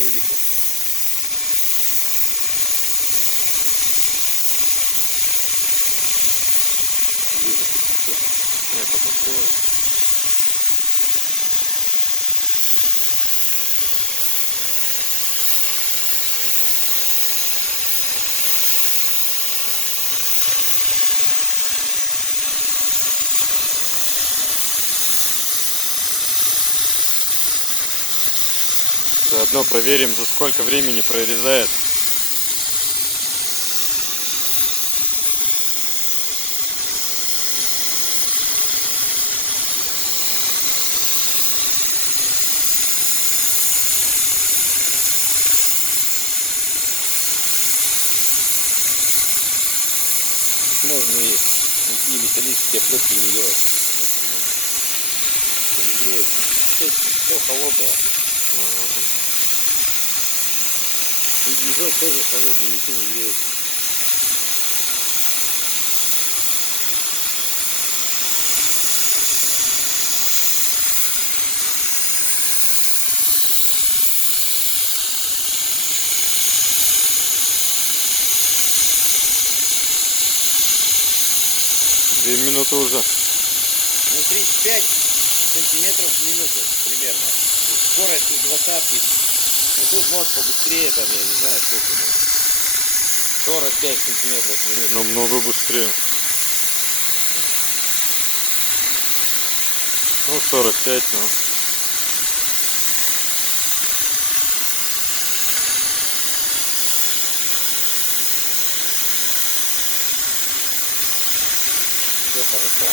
прудика. Ближе поднесу. Я поднесу. Заодно проверим, за сколько времени прорезает. Тут можно и такие металлические плетки не делать. Все не греется. Все холодное. И движок тоже холодный, ничего не греется. Две минуты уже. Ну, 35 сантиметров в минуту примерно. Скорость из 20. Ну тут может побыстрее, там, я не знаю, сколько может. 45 сантиметров в минуту. Намного быстрее. Ну, 45, ну. Все хорошо.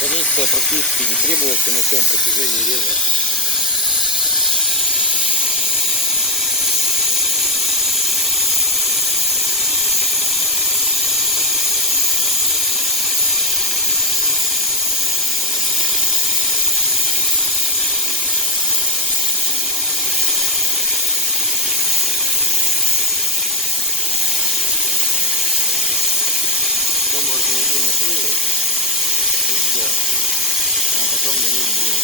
Конечная практически не требуется на всем протяжении реза. Все можно уже наклеивать. И все. А потом на нем будем.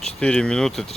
Четыре минуты 13.